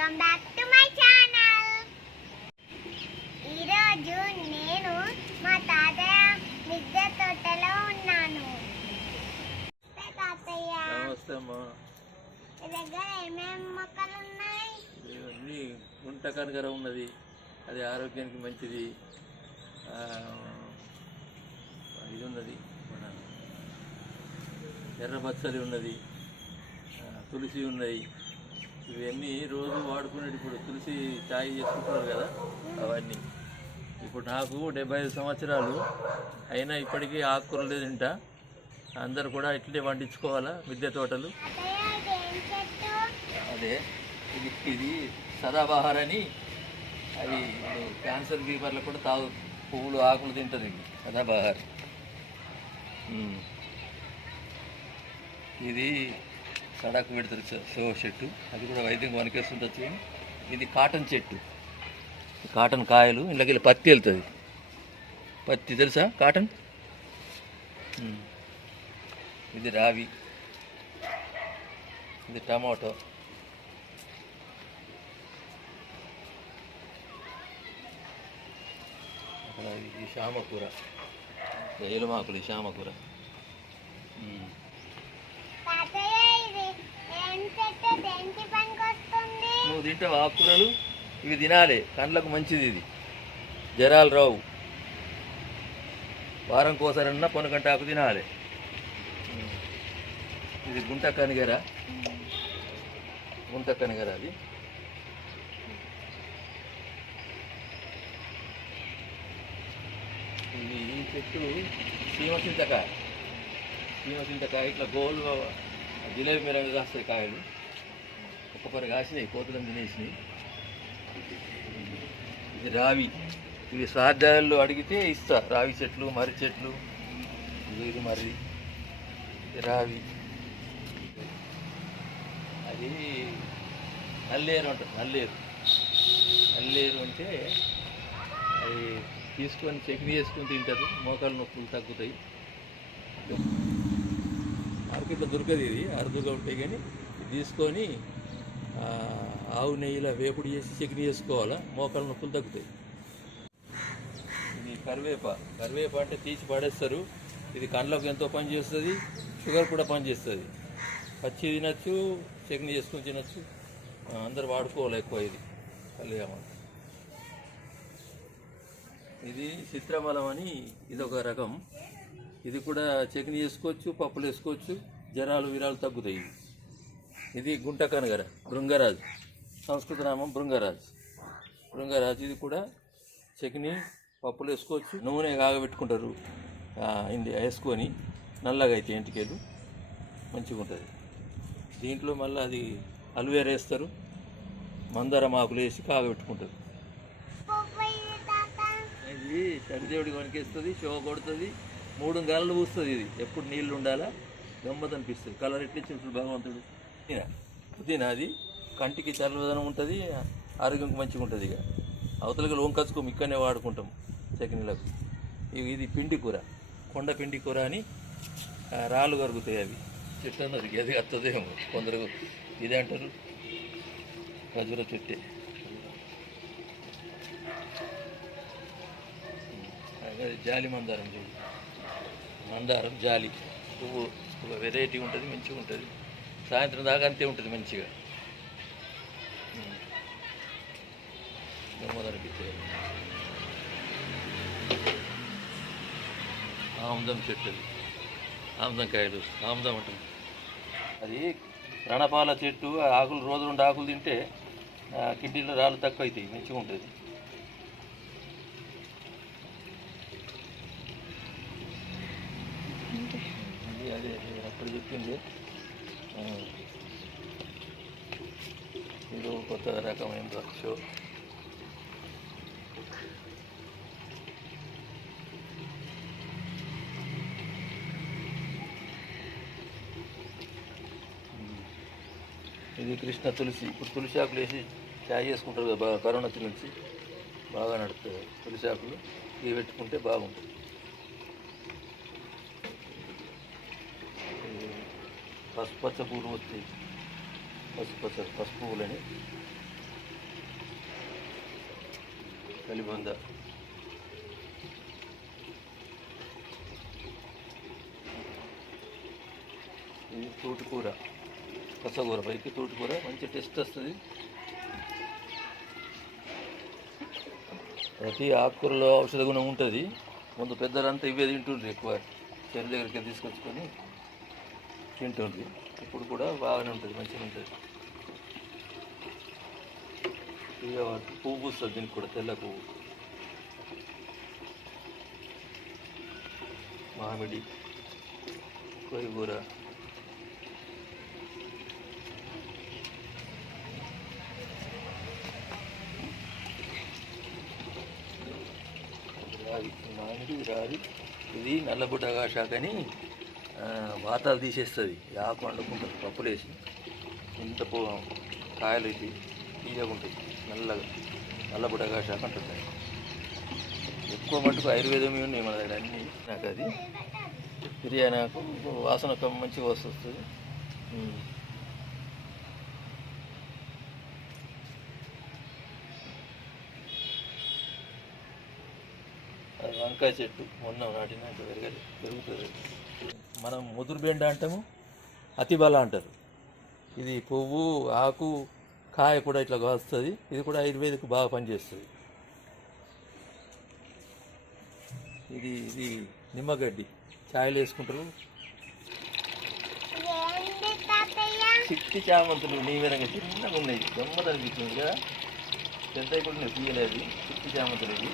Welcome back to my channel. ఈరోజు నేను మా తాతయ్య మిద్దె తోటలో ఉన్నాను. తాతయ్య నమస్తే అమ్మా. మీ దగ్గర ఏమేమి మొక్కలు ఉన్నాయి? ఇవన్నీ గుంట కనగర ఉన్నది, అది ఆరోగ్యానికి మంచిది. ఇది ఉన్నది, మన ఎర్ర బచ్చలి ఉన్నది, తులసి ఉన్నాయి. ఇవన్నీ రోజు వాడుకునేది. ఇప్పుడు తులసి చాయ్ చేసుకుంటున్నారు కదా, అవన్నీ. ఇప్పుడు నాకు 75 సంవత్సరాలు అయినా ఇప్పటికీ ఆకుకూరలు తింటా. అందరు కూడా ఇట్లే పండించుకోవాలా మిద్దె తోటలు. అదే ఇది సదాబహార్ అని, అవి క్యాన్సర్ ఫీవర్లకు కూడా పువ్వులు ఆకులు తింటుంది. ఇది సదాబహార్. ఇది సడాకు పెడతారు షో చెట్టు, అది కూడా వైద్యం వనకేస్తుండొచ్చు. ఇది కాటన్ చెట్టు, కాటన్ కాయలు. ఇంట్లోకి పత్తి వెళ్తుంది. పత్తి తెలుసా? కాటన్. ఇది రావి, ఇది టమాటో, అక్కడ ఇది శామకూర, ఏలుమాకులు, ఈ శామకూర. నువ్వు తింటావు ఆకుకూరలు? ఇవి తినాలి, కండ్లకు మంచిది. ఇది జ్వరాలు రావు. వారం కోసారన్నా పొనగంట ఆకు తినాలి. ఇది గుంట కనిగర, గుంట కనిగర. అది ఇది ఈ చెట్టు సీమసింతకాయ. సీమసింతకాయ ఇట్లా గోలు జిలేబీ మీద కాస్తాయి కాయలు. ఒక్కొక్కరు కాసినాయి, కోతులను తినేసినాయి. ఇది రావి. ఇవి స్వాధ్యాయాల్లో అడిగితే ఇస్తా. రావి చెట్లు, మర్రి చెట్లు. ఇది మర్రి, ఇది రావి. అది నల్లేరు ఉంటుంది. నల్లేరు అంటే అది తీసుకొని చట్నీ వేసుకొని తింటారు. మోకాలు నొప్పులు తగ్గుతాయి. మార్కెట్లో దొరకదు, ఇది అరుదుగా ఉంటాయి. కానీ ఇది తీసుకొని ఆవు నెయ్యిలో వేపుడు చేసి చట్నీ వేసుకోవాలా, మోకాలు నొప్పులు తగ్గుతాయి. ఇది కరివేప అంటే తీసి పడేస్తారు. ఇది కళ్ళకు ఎంతో పని చేస్తుంది, షుగర్ కూడా పని చేస్తుంది. పచ్చి తినచ్చు, చట్నీ చేసుకొని తినచ్చు. అందరు వాడుకోవాలి ఎక్కువ. ఇది కళ్యాణ. ఇది చిత్రమలం అని, ఇది ఒక రకం. ఇది కూడా చట్నీ చేసుకోవచ్చు, పప్పులు వేసుకోవచ్చు. జ్వరాలు విరాలు తగ్గుతాయి. ఇది గుంట కనగర, భృంగరాజు. సంస్కృత నామం భృంగరాజు. ఇది కూడా చట్నీ, పప్పులు వేసుకోవచ్చు. నూనె కాగబెట్టుకుంటారు, వేసుకొని నల్లగా అయితే ఎంటికేలు మంచిగా ఉంటుంది. దీంట్లో మళ్ళీ అది అల్వేరా వేస్తారు, మందారం ఆకులు వేసి కాగబెట్టుకుంటారు. ఇది చడిదేవుడికి వనికేస్తుంది, షో కొడుతుంది, 3 గలలు పూస్తుంది. ఇది ఎప్పుడు నీళ్ళు ఉండాలా, గమ్మత్ అనిపిస్తుంది. కలర్ ఎట్టించిన భగవంతుడు. పుదీనా అది కంటికి చల్లదనం ఉంటుంది, ఆరోగ్యంకి మంచిగా ఉంటుంది. ఇక అవతలకి లోంకచ్చుకోము, ఇక్కడనే వాడుకుంటాం చకినీలకు. ఇది పిండి కూర, కొండ పిండి కూర అని. రాళ్ళు కరుగుతాయి అవి. చెట్టు అన్నది అది వస్తుందేమో కొందరు. ఇదే అంటారు ఖజూర చెట్టే. జాలి మందారం చూడు, మందారం జాలి పువ్వు. ఒక వెరైటీ ఉంటుంది, మంచిగా ఉంటుంది. సాయంత్రం దాకా అంతే ఉంటుంది మంచిగా. గమ్మదనిపించేది. ఆముదం చెట్టు, అది ఆముదం కాయలు. ఆముదం ఉంటుంది. అది రణపాల చెట్టు. ఆకులు రోజు 2 ఆకులు తింటే కిడ్నీలో రాళ్ళు తక్కువ అవుతాయి, మంచిగా ఉంటుంది. అదే అప్పుడు చెప్పింది. ఇది కొత్త రకమైన ద్రాక్ష. ఇది కృష్ణ తులసి. ఇప్పుడు తులసి ఆకులు వేసి చాయ్ చేసుకుంటారు కదా, బాగా కరోనా నుంచి బాగా నడుస్తుంది. తులసి ఆకులు ఇవి పెట్టుకుంటే బాగుంటుంది. పసుపచ్చ పువ్వులు వస్తాయి, పసుపు పువ్వులని కలిబంద, ఇది తోటకూర, పచ్చకూర పైకి తోటకూర మంచి టేస్ట్ వస్తుంది. ప్రతి ఆకుకూరలో ఔషధ గుణం ఉంటుంది. ముందు పెద్దలంతా ఇవే తింటుండ్రు, ఎక్కువ చెరువు దగ్గరికి తీసుకొచ్చుకొని తింటుండ్రు. ఇప్పుడు కూడా బాగానే ఉంటుంది, మంచిగా ఉంటుంది. ఇక పువ్వు పూస్తుంది, దీనికి కూడా తెల్ల పువ్వు. మామిడి, కొయ్యగూర, రావి, మామిడి రావి. ఇది నల్లబుడ్డగా శాఖ అని వాతాలు తీసేస్తుంది. ఆకు వండుకుంటుంది పప్పులేసి. ఇంత కాయలు ఇది తీయగా ఉంటాయి, నల్లబుడ్డగా శాఖ అంటుంది. ఎక్కువ మటుకు ఆయుర్వేదం ఉన్నాయి మన దగ్గర అన్నీ. నాకు అది బిర్యానీకు వాసన మంచిగా వస్తుంది. అది వంకాయ చెట్టు మొన్న నాటినాక పెరుగుతుంది. మనం ముదురు బెండ అంటాము, అతిబల అంటారు. ఇది పువ్వు, ఆకు, కాయ కూడా ఇట్లా వస్తుంది. ఇది కూడా ఆయుర్వేదిక్ బాగా పనిచేస్తుంది. ఇది ఇది నిమ్మగడ్డి, ఛాయలు వేసుకుంటారు. చిట్టి చామంతులు నీ విధంగా చిన్నగా ఉన్నాయి, గమ్మత అనిపిస్తుంది కదా. పెద్దవి కూడా నేను తీయలేదు. చిట్టి చామంతులు ఇవి.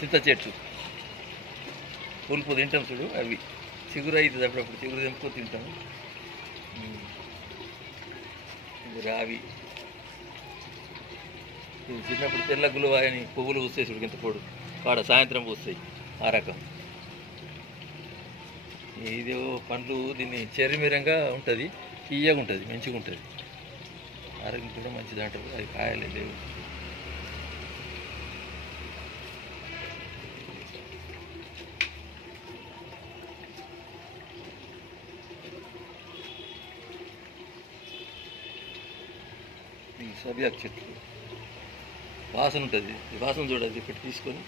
చింత చెట్టు, పులుపు తింటాం చూడు, అవి చిగురు అవుతుంది. అప్పుడప్పుడు చిగురు తెంపుకొని తింటాము. ఇది రావి. ఇది చిన్నప్పుడు తెల్ల గులువాయని పువ్వులు పూస్తాయి చూడు, ఇంత పొడు కాడ సాయంత్రం పూస్తాయి, ఆ రకం. ఇది పండ్లు, దీన్ని చెర్రిమిరంగా ఉంటుంది, తీయగా ఉంటుంది, మంచిగా ఉంటుంది. ఆరోగ్యం కూడా మంచిది అంటారు. అది కాయలే లేవు. ఈ సబ్యాక్ చెట్లు వాసన ఉంటుంది. ఈ వాసన చూడదు, ఇక్కడ తీసుకొని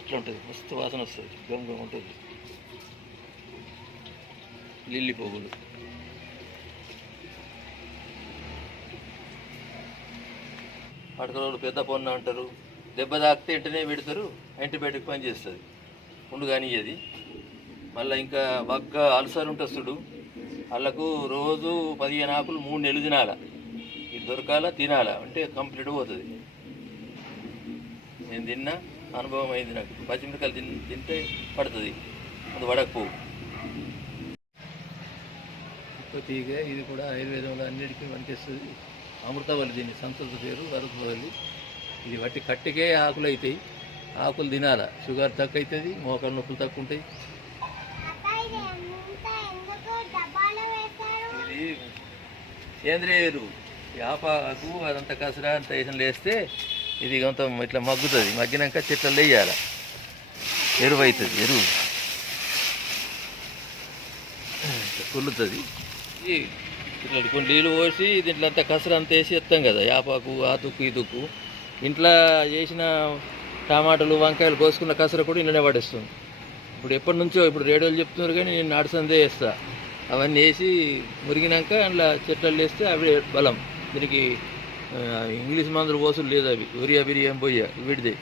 ఎట్లా ఉంటుంది, మస్తు వాసన వస్తుంది, గమ్ గమ్ ఉంటుంది. లిల్లీ పువ్వులు, పడకలు పెద్ద పొన్న అంటారు. దెబ్బ తాకితే వెంటనే పెడతారు, యాంటీబయాటిక్ పని చేస్తుంది, ఉండు కానీ అది. మళ్ళీ ఇంకా బగ్గ అల్సర్ ఉంటుంది చూడు, వాళ్ళకు రోజు 15 ఆకులు 3 నెలలు తినాలా. ఇది దొరకాల, తినాలా, అంటే కంప్లీట్ పోతుంది. నేను తిన్నా, అనుభవం అయింది నాకు. పచ్చిమిరకాయలు తింటే పడుతుంది, అది పడకపోవు. తీగ, ఇది కూడా ఆయుర్వేదంలో అన్నిటికీ పనిచేస్తుంది. అమృతవల్లి, దీన్ని సంస్కృత పేరు అమృతవల్లి. ఇది వట్టి కట్టికే ఆకులు అవుతాయి. ఆకులు తినాలా, షుగర్ తక్కువ అవుతుంది, మోకాలు నొప్పులు తక్కువ ఉంటాయి. ఇది సేంద్రియ ఎరువు. యాపాకు అదంతా కసరా అంత వేసిన వేస్తే ఇది కొంత ఇట్లా మగ్గుతుంది. మగ్గినాక చెట్లలో వేయాలి, ఎరువు అవుతుంది. ఎరువు కుళ్ళుతుంది. ఇట్లా కొన్ని నీళ్ళు పోసి దీంట్లో అంతా కసరా అంతా వేసి ఎత్తాం కదా, యాపాకు, ఆ తుక్కు, ఈ తుక్కు. ఇంట్లో చేసిన టమాటాలు, వంకాయలు కోసుకున్న కసర కూడా ఇంట్లోనే పడేస్తుంది. ఇప్పుడు ఎప్పటి నుంచో, ఇప్పుడు రేడియోలు చెప్తున్నారు కానీ నేను నాటుసందే వేస్తా. అవన్నీ వేసి మురిగినాక అందులో చెట్లలో వేస్తే అవి బలం. దీనికి ఇంగ్లీష్ మందులు పోసులు లేదు, అవి యూరియా బిర్యానీ పోయా వీడిదే.